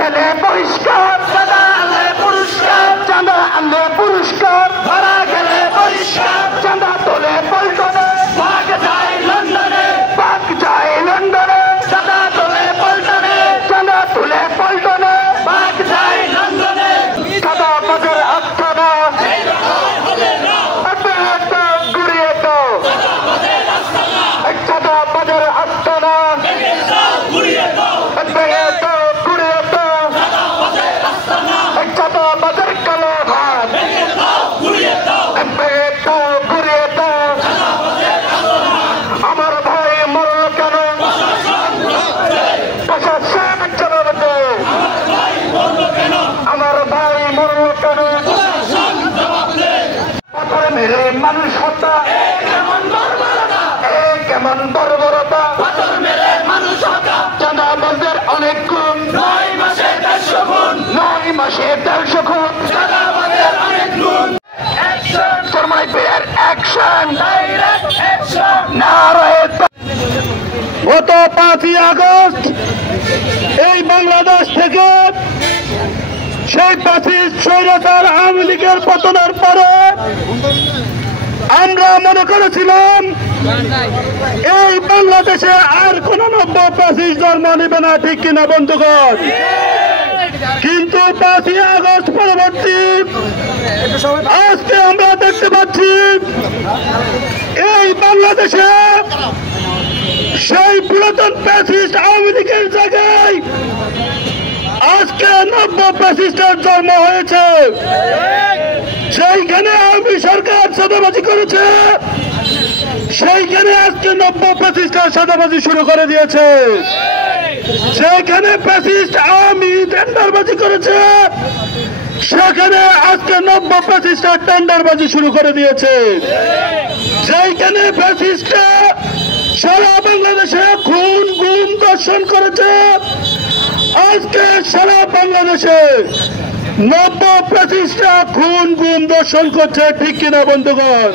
খেলে পরিষ্কার, চাঁদা আনলে পুরস্কার, চাঁদা আনলে পুরস্কার, ধরা খেলে পরিষ্কার, চাঁদা তোলে পল্টনে, পাক যায় লন্ডনে, পাক যায় লন্ডনে, চাঁদা তোলে পল্টনে, চাঁদা তুলে পল্টনে, পাক যায় লন্ডনে, চাঁদা বাজার আস্থানা গুড়িয়ে দাও, চাঁদা বাজার আস্থানা গুড়িয়ে দাও, গুড়িয়ে দাও, চাঁদা বাজার কালো হাত গুড়িয়ে দাও, গুড়িয়ে দাও, আমার ভাই মরল কেন, প্রশাসন জবাব দে, আমার ভাই মরল কেন, পাথর মেরে মানুষ হত্যা কেমন বর্বরতা, পাথর মেরে মানুষ হত্যা, চাঁদাবাজদের অনেক গুণ, 9 মাসে 150 খুন, 9 মাসে 150 খুন, চাঁদাবাজদের অনেক গুণ, অ্যাকশন ফরমাইবের অ্যাকশন, ডাইরেক্ট অ্যাকশন নারায়ে। গত 5ই আগস্ট এই বাংলাদেশ থেকে সেই ফ্যাসিস্ট স্বৈরাচার আওয়ামী লীগের পতনের পরে আমরা মনে করেছিলাম এই বাংলাদেশে আর কোন নব্য ফ্যাসিস্ট জন্ম নেবে না, ঠিক কিনা বন্ধুগণ? কিন্তু 5ই আগস্ট পরবর্তী আজকে আমরা দেখতে পাচ্ছি এই বাংলাদেশে সেই পুরাতন ফ্যাসিস্ট আওয়ামী লীগের জায়গায় আজকে নব্য ফ্যাসিস্টের জন্ম হয়েছে। সেইখানে আওয়ামী সরকার চাঁদাবাজি করেছে, সেইখানে আজকে নব্য ফ্যাসিস্টের চাঁদাবাজি শুরু করে দিয়েছে। সেখানে ফ্যাসিস্ট আওয়ামী টেন্ডারবাজি করেছে, সেখানে আজকে নব্য ফ্যাসিস্টের টেন্ডারবাজি শুরু করে দিয়েছে। সেইখানে ফ্যাসিস্টরা সারা বাংলাদেশে খুন গুম দর্শন করেছে, আজকে সারা বাংলাদেশে নব্য ফ্যাসিস্টরা খুন গুম দর্শন করছে, ঠিক কিনা বন্ধুগণ?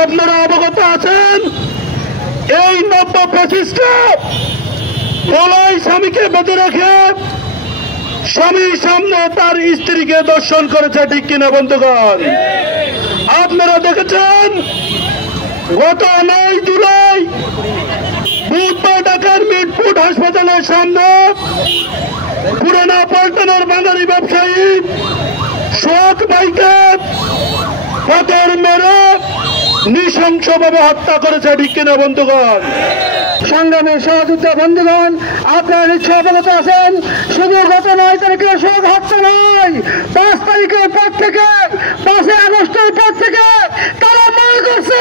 আপনারা অবগত আছেন এই নব্য ফ্যাসিস্টরা গলায় স্বামীকে বেঁধে রেখে স্বামীর সামনে তার স্ত্রীকে দর্শন করেছে, ঠিক কিনা বন্ধুগণ? আপনারা দেখেছেন গত 9 জুলাই বুধবার ঢাকার মিটফুট হাসপাতালের সামনে পুরানা পল্টনের বাঙালি ব্যবসায়ী শোক ভাইকে পাথর মেরে নৃশংসভাবে হত্যা করেছে, ঠিক কিনা বন্ধুগণ? সংগ্রামের সহযোদ্ধা বন্ধুগণ, আপনারা নিশ্চয় অবগত আছেন শুধু গত 9 তারিখে শোক হত্যা নয়, 5 তারিখের পর থেকে 5 আগস্টের পর থেকে তারা মনে করছে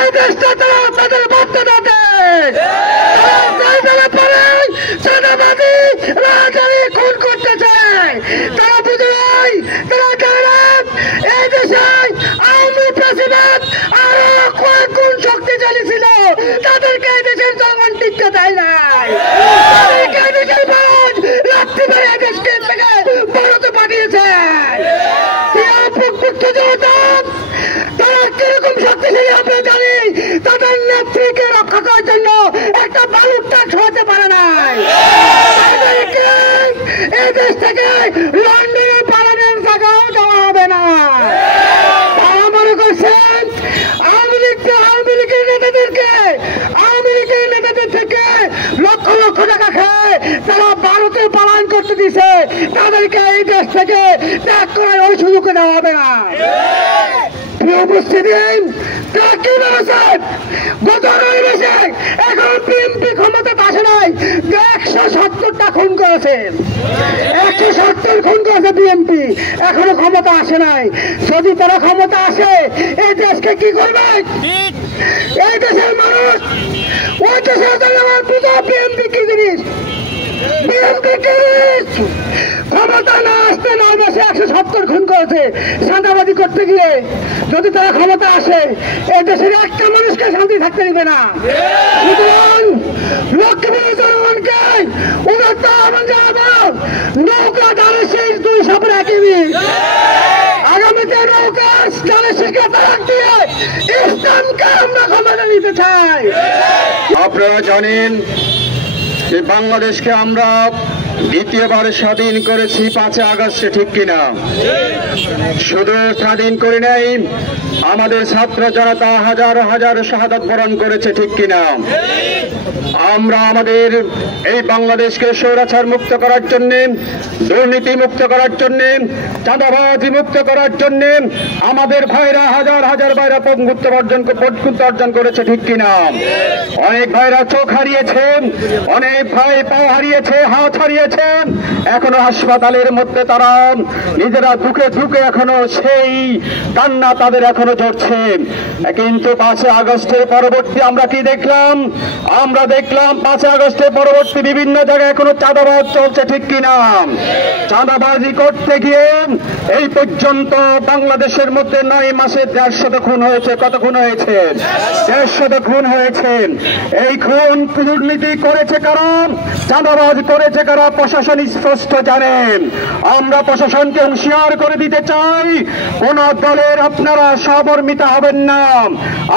এই দেশটা তারা তাদের বক্তব্য দেয়, চাঁদাবাজি রাজধানী খুন করতে চায়। তারা বুঝে নাই, তারা জানেন এই দেশে আওয়ামী প্রেসিডেন্ট আরো কয়েক গুণ শক্তিশালী ছিল, তাদেরকে এই দেশের জনগণ টিকতে দেয় নাই, তাদেরকে এই দেশের মানুষ রাত্রিবেলা এই দেশকে থেকে ভারতে পাঠিয়েছে। তারা কিরকম শক্তিশালী আমরা জানি, তাদের নেত্রীকে রক্ষা করার জন্য একটা বালুর টাচ হতে পারে নাই। এই দেশ থেকে লন্ডনে পালানোর জায়গাও দেওয়া হবে না। তারা মনে করছেন আওয়ামী লীগের নেতাদের থেকে লক্ষ লক্ষ টাকা খেয়ে তারা ভারতে পালায়ন করতে দিছে, তাদেরকে এই দেশ থেকে ত্যাগ করার ওই সুযোগ দেওয়া হবে না। প্রিয় উপস্থিতি, তারা কি বলেছেন গত 9 মাসে এখন বিএনপি ক্ষমতাতে আসে নাই, 170টা খুন করেছে, 170 খুন করেছে বিএনপি, এখনো ক্ষমতা আসে নাই। যদি তারা ক্ষমতা আসে এই দেশকে কি করবে? এই দেশের মানুষ ওই দেশের জনগণ বুঝো বিএনপি কি জিনিস, বিএনপি কি জিনিস। ক্ষমতা না আসতে 9 মাসে 170 খুন করেছে চাঁদাবাজি করতে গিয়ে। যদি তারা ক্ষমতা আসে এই দেশের একটা মানুষকে শান্তি থাকতে দিবে না। সুতরাং লক্ষ্মীপুরের জনগণকে উদাত্ত আহ্বান জানাবো, নৌকা ধানের শেষ 2 সাপের একই বিষ। আগামীতে নৌকা ধানের শেষকে তালাক দিয়ে ইসলামকে আমরা ক্ষমতা নিতে চাই। আপনারা জানেন যে বাংলাদেশকে আমরা দ্বিতীয়বার স্বাধীন করেছি 5 আগস্টে, ঠিক কিনা? শুধু স্বাধীন করে নাই, আমাদের ছাত্র জনতা হাজার হাজার শাহাদাত বরণ করেছে, ঠিক কিনা? আমরা আমাদের এই বাংলাদেশকে স্বৈরাচার মুক্ত করার জন্য, দুর্নীতি মুক্ত করার জন্য, চাঁদাবাজি মুক্ত করার জন্য আমাদের ভাইরা হাজার হাজার ভাইরা পঙ্গুত্ব অর্জন করেছে, ঠিক কিনা? অনেক ভাইরা চোখ হারিয়েছে, অনেক ভাই পা হারিয়েছে, হাত হারিয়েছে, এখনো হাসপাতালের মধ্যে তারা নিজেরা দুঃখে দুঃখে এখনো সেই কান্না তাদের এখনো ঝরছে। কিন্তু 5 আগস্টের পরবর্তী আমরা কি দেখলাম? আমরা দেখলাম 5 আগস্টের পরবর্তী বিভিন্ন জায়গায় এখনো চাঁদাবাজ চলছে, ঠিক কিনা? চাঁদাবাজি করতে গিয়ে এই পর্যন্ত বাংলাদেশের মধ্যে 9 মাসে 150 খুন হয়েছে। কত খুন হয়েছে? 150 খুন হয়েছে। এই খুন দুর্নীতি করেছে কারা? চাঁদাবাজ করেছে কারা? প্রশাসন স্পষ্ট জানেন। আমরা প্রশাসনকে হুঁশিয়ার করে দিতে চাই, কোন দলের আপনারা সহমর্মিতা হবেন না।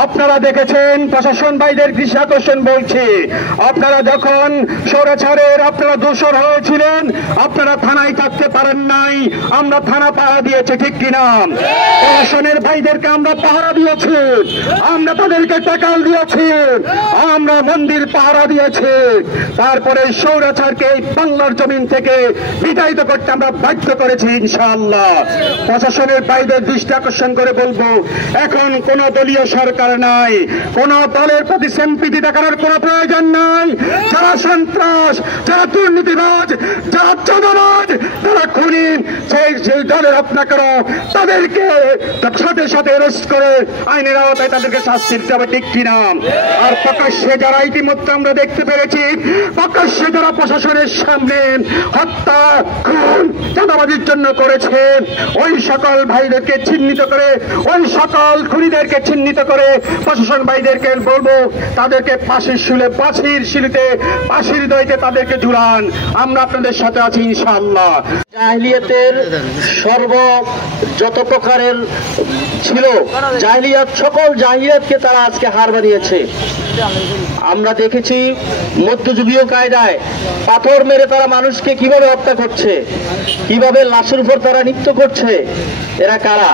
আপনারা দেখেছেন প্রশাসন ভাইদের দৃষ্টি আকর্ষণ বলছি, আপনারা যখন স্বৈরাচারের আপনারা দোষর হয়েছিলেন, আপনারা থানায় থাকতে পারেন নাই, আমরা থানা পাহারা দিয়েছি, ঠিক কিনা? প্রশাসনের ভাইদেরকে আমরা পাহারা দিয়েছি, আমরা তাদেরকে টাকাল দিয়েছি, আমরা মন্দির পাহারা দিয়েছি। তারপরে স্বৈরাচারকে এই বাংলার জমিন থেকে বিতাড়িত করতে আমরা বাধ্য করেছি ইনশাআল্লাহ। প্রশাসনের ভাইদের দৃষ্টি আকর্ষণ করে বলবো, এখন কোন দলীয় সরকার নাই, কোন দলের প্রতি সিম্পিতি দেখানোর কোন প্রয়োজন নাই। যারা সন্ত্রাস, যারা দুর্নীতিবাজ, যারা চাঁদাবাজ, যারা খুনি, সেই দলের আপনারা তাদেরকে সাথে সাথে অ্যারেস্ট করে আইনের আওতায় তাদেরকে শাস্তি দিতে হবে, ঠিক কিনা? আর প্রকাশ্যে যারা ইতিমধ্যে আমরা দেখতে পেরেছি, প্রকাশ্যে যারা প্রশাসনের সামনে হত্যা, খুন, চাঁদাবাজির জন্য করেছে, ওই সকল ভাইদেরকে চিহ্নিত করে, ওই সকল খুনিদেরকে চিহ্নিত করে প্রশাসন ভাইদেরকে বলবো, তাদেরকে ফাঁসির শিলিতে ফাঁসির দইতে তাদেরকে ঝুলান। আমরা আপনাদের সাথে আছি ইনশাআল্লাহ। জাহিলিয়াতের যত প্রকারের ছিল জাহিলিয়াত, সকল জাহিলিয়াতকে তারা আজকে হার বানিয়েছে। আমরা দেখেছি মধ্যযুগীয় কায়দায় পাথর মেরে তারা মানুষকে কিভাবে হত্যা করছে, কিভাবে লাশের উপর তারা নৃত্য করছে। এরা কারা?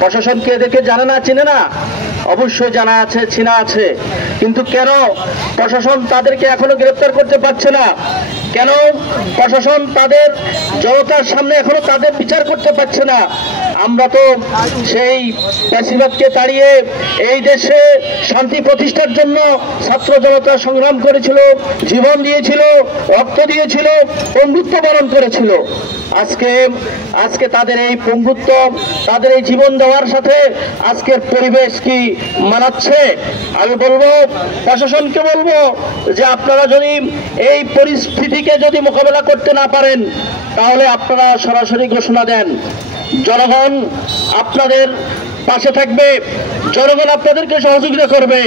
প্রশাসনকে এদেরকে জানে না, চিনে না? অবশ্যই জানা আছে, চিনা আছে। কিন্তু কেন প্রশাসন তাদেরকে এখনো গ্রেফতার করতে পারছে না? কেন প্রশাসন তাদের জনতার সামনে এখনো তাদের বিচার করতে পারছে না? আমরা তো সেই ফ্যাসিবাদকে তাড়িয়ে এই দেশে শান্তি প্রতিষ্ঠার জন্য ছাত্র জনতা সংগ্রাম করেছিল, জীবন দিয়েছিল, রক্ত দিয়েছিল, বন্ধুত্ব বরণ করেছিল। আজকে তাদের এই পঙ্গুত্ব, তাদের এই জীবন দেওয়ার সাথে আজকের পরিবেশ কি মানাচ্ছে? আমি বলবো, প্রশাসনকে বলবো যে আপনারা যদি এই পরিস্থিতিকে যদি মোকাবেলা করতে না পারেন, তাহলে আপনারা সরাসরি ঘোষণা দেন, জনগণ আপনাদের পাশে থাকবে, জনগণ আপনাদেরকে সহযোগিতা করবে।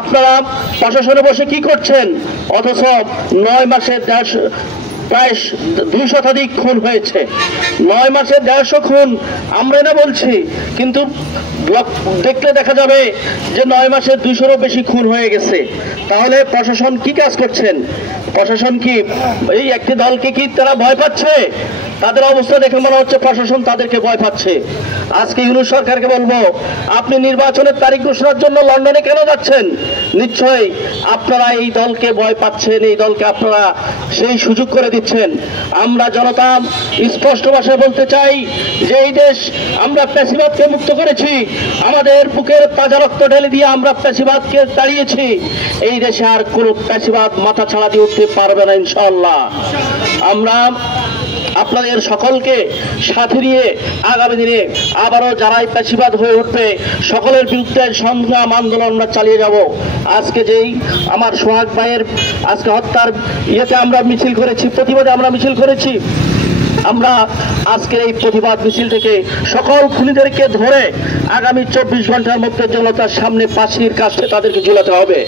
আপনারা প্রশাসনে বসে কি করছেন? অথচ 9 মাসে প্রায় 200 খুন হয়েছে। 9 মাসে 150 খুন আমরা না বলছি, কিন্তু দেখলে দেখা যাবে যে 9 মাসে 200-রও বেশি খুন হয়ে গেছে। তাহলে প্রশাসন কি কাজ করছেন? প্রশাসন কি এই একটি দলকে কি তারা ভয় পাচ্ছে? তাদের অবস্থা দেখে মনে হচ্ছে প্রশাসন তাদেরকে ভয় পাচ্ছে। আজকে ইউনূস সরকারকে বলবো, আপনি নির্বাচনের তারিখ ঘোষণার জন্য লন্ডনে কেন যাচ্ছেন? নিশ্চয়ই আপনারা এই দলকে ভয় পাচ্ছেন, এই দলকে আপনারা সেই সুযোগ করে দিচ্ছেন। আমরা জনতা স্পষ্ট ভাষায় বলতে চাই যে এই দেশ আমরা ফ্যাসিবাদকে মুক্ত করেছি, আমাদের বুকের তাজা রক্ত ঢেলে দিয়ে আমরা ফ্যাসিবাদকে তাড়িয়েছি। এই দেশে আর কোনো ফ্যাসিবাদ মাথা ছাড়া দিয়ে উঠতে পারবে না ইনশাআল্লাহ। আমরা আপনাদের সকলকে সাথে নিয়ে আগামী দিনে আবারও যারাই ফ্যাসিবাদ হয়ে উঠবে সকলের বিরুদ্ধে সংগ্রাম আন্দোলন আমরা চালিয়ে যাব। আজকে যেই আমার সোহাগ ভাইয়ের আজকে হত্যার ইয়েতে আমরা মিছিল করেছি, প্রতিবাদে আমরা মিছিল করেছি। আমরা আজকের এই প্রতিবাদ মিছিল থেকে সকল খুনিদেরকে ধরে আগামী 24 ঘন্টার মধ্যে জনতার সামনে ফাঁসির কাছে তাদেরকে ঝুলাতে হবে।